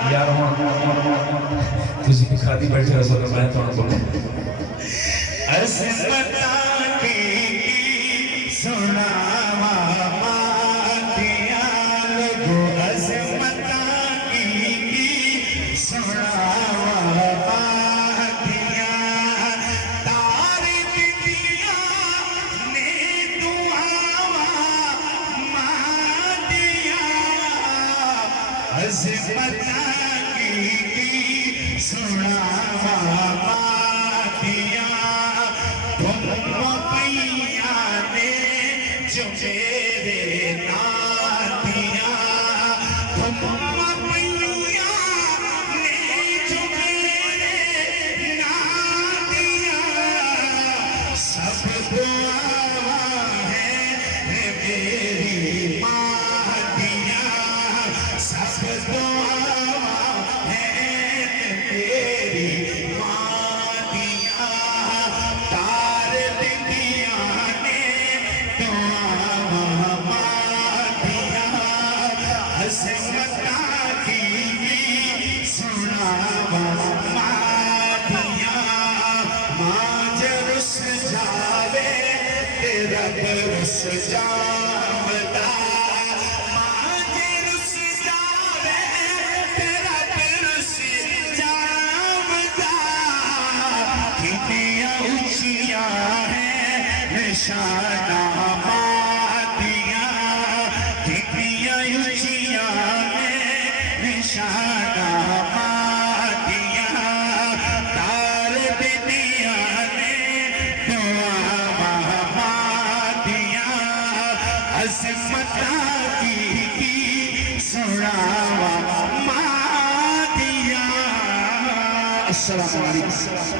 یار تجھے دکھا دی بیٹھے ہو سکتا میں تو بولوں عظمتاں کی سناوا ماتیاں لگو عظمتاں کی سناوا ماتیاں تاری دنیا نے دعاوا ماتیاں عظمتاں سناوا ماتیاں تم پیا نے جو میرے ناتیاں تم پیا نے جو میرے ناتیاں سب دعا ہے میری ماتیاں سب دعا رس جامدہ ماں رس جاوے تیرا رس جامدہ کتنی اونچیاں ہیں نشانہ ماتیاں کتنی اونچیاں ہیں نشانہ ماتیاں تار دنیا نے عظمتاں کی سناوا ماتیاں. السلام علیکم.